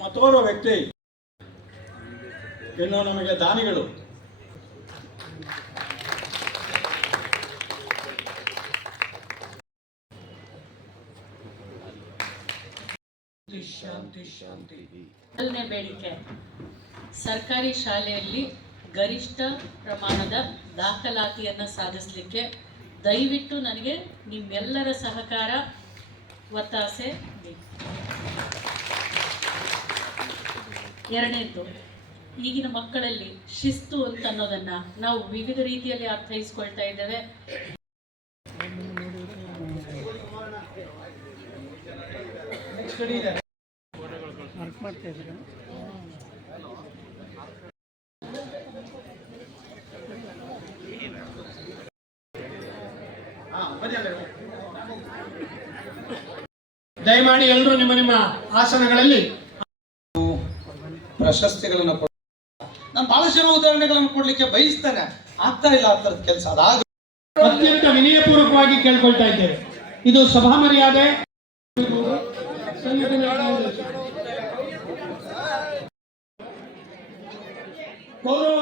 ಮತ್ತೋರ್ವ ವ್ಯಕ್ತಿ. ಇನ್ನು ನಮಗೆ ದಾನಿಗಳು. ಶಾಂತಿ ಶಾಂತಿ. ಮೊದಲನೇ ಬೇಡಿಕೆ ಸರ್ಕಾರಿ ಶಾಲೆಯಲ್ಲಿ ಗರಿಷ್ಠ ಪ್ರಮಾಣದ ದಾಖಲಾತಿಯನ್ನು ಸಾಧಿಸಲಿಕ್ಕೆ ದಯವಿಟ್ಟು ನನಗೆ ನಿಮ್ಮೆಲ್ಲರ ಸಹಕಾರ ಒತ್ತಾಸೆ ಎರಡನೇದು ಎರಡನೇದ್ದು ಈಗಿನ ಮಕ್ಕಳಲ್ಲಿ ಶಿಸ್ತು ಅಂತ ಅನ್ನೋದನ್ನ ನಾವು ವಿವಿಧ ರೀತಿಯಲ್ಲಿ ಅರ್ಥೈಸ್ಕೊಳ್ತಾ ಇದ್ದೇವೆ. ದಯಮಾಡಿ ಎಲ್ಲರೂ ನಿಮ್ಮ ನಿಮ್ಮ ಆಸನಗಳಲ್ಲಿ ಪ್ರಶಸ್ತಿಗಳನ್ನು ಕೊಡ ನಾನು ಬಹಳಷ್ಟು ಜನ ಉದಾಹರಣೆಗಳನ್ನು ಕೊಡ್ಲಿಕ್ಕೆ ಬಯಸ್ತಾನೆ ಆಗ್ತಾ ಇಲ್ಲ ಆ ಕೆಲಸ. ಅದಾಗ ಅತ್ಯಂತ ವಿನಯಪೂರ್ವಕವಾಗಿ ಕೇಳ್ಕೊಳ್ತಾ ಇದ್ದೇವೆ. ಇದು ಸಭಾ ಮರ್ಯಾದೆ ಗೌರವ